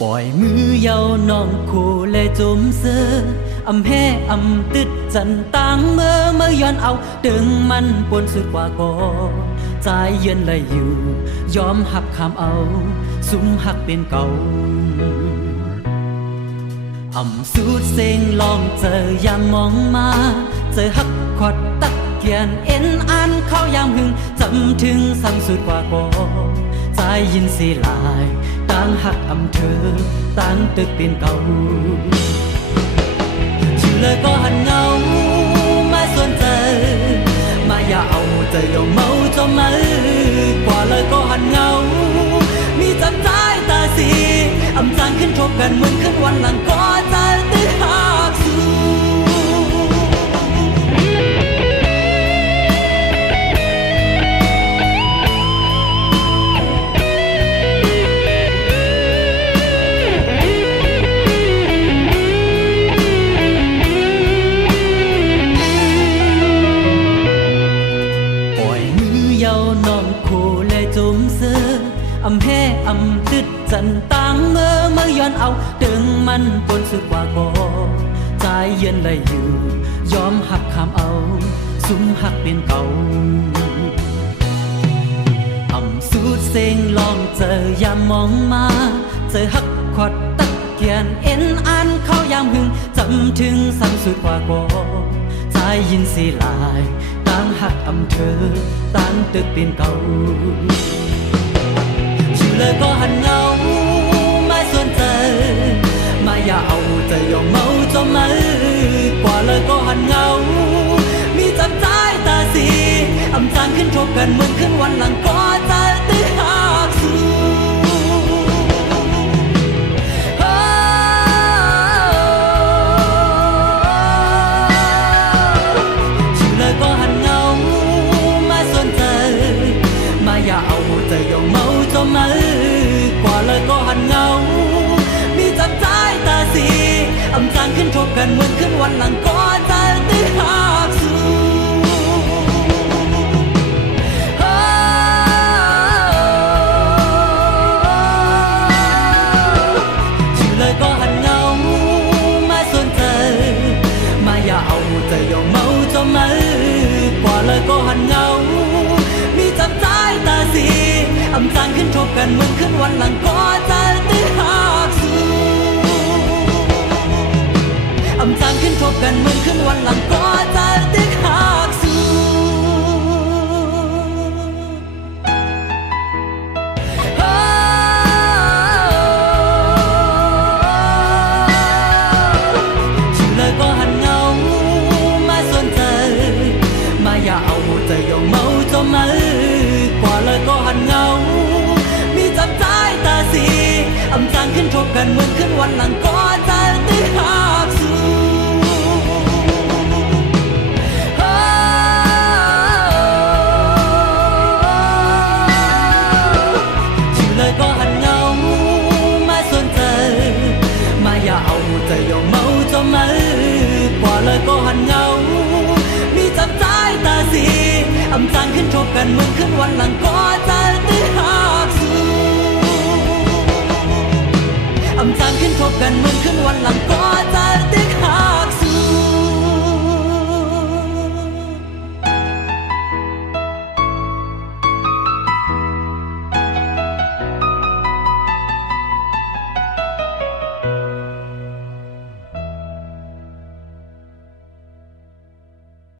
ปล่อยมือยาวน้องโคและจมเสืออำแห่อำตึดจันตังเมื่อย้อนเอาดึงมันปนสุดกว่าก่อใจเย็นเลยอยู่ยอมหักคำเอาสุมหักเป็นเก่าสูดเสียงลองเจอยามมองมาเจอหักขอดตักเกียนเอ็นอันเข้ายามหึงจำถึงสั่งสุดกว่าก่อใจยินสีลายต่างหักเธอต่างตึกเป็นเก่าชื่อเลยก็หันเงาไม่สนใจมาอย่าเอาใจยอมเมาจมมือกว่าเลยก็หันเงามีจำใจตาสีจางขึ้นทบกันเหมือนขึ้นวันหลังก็จะตื้อหักสู้น้องโคและจมเสือแห่ตึดจันตังเมื่อย้อนเอาดึงมันปนสุดกว่าก่อใจเย็นเลยอยู่ยอมหักคำเอาสุมหักเป็นเก่าสูดเสียงลองเจอยามมองมาเจอหักขอดตักเกียนเอ็นอันเข้ายามหึงจำถึงสั่งสุดกว่าก่อใจยินสีลายต่างหักเธอต่างตึกเป็นเก่าชื่อเลยก็หันเงาไม่สนใจมาอย่าเอาใจยอมเมาจมมือกว่าเลยก็หันเงามีจำใจตาสีจางขึ้นทบกันเหมือนขึ้นวันหลังก็จะตื้อหักสู้มือกว่าเลยก็หันเงามีจำใจตาสีจางขึ้นทบกันเหมือนขึ้นวันหลังก็จะตื้อหักสู้ชื่อเลยก็หันเงาไม่สนใจมาอย่าเอาใจยอมเมาจมมือกว่าเลยก็หันเงามีจำใจตาสีจางขึ้นทบกันเหมือนขึ้นวันหลังก็จะตื้อหักสู้จางขึ้นทบกันเหมือนขึ้นวันหลังก็จะตื้อหักสู้ชื่อเลยก็หันเงาไม่สนใจมาอย่าเอาใจยอมเมาจมมือกว่าเลยก็หันเงามีจำใจตาสีจางขึ้นทบกันเหมือนขึ้นวันหลังก็จะตื้อหักสู้ชื่อเลยก็หันเงาไม่สนใจมาอย่าเอาใจยอมเมาจมมือกว่าเลยก็หันเงามีจำใจตาสีจางขึ้นทบกันเหมือนขึ้นวันหลังก็จะตื้อหักสู้จางขึ้นทบกันเหมือนขึ้นวันหลังก็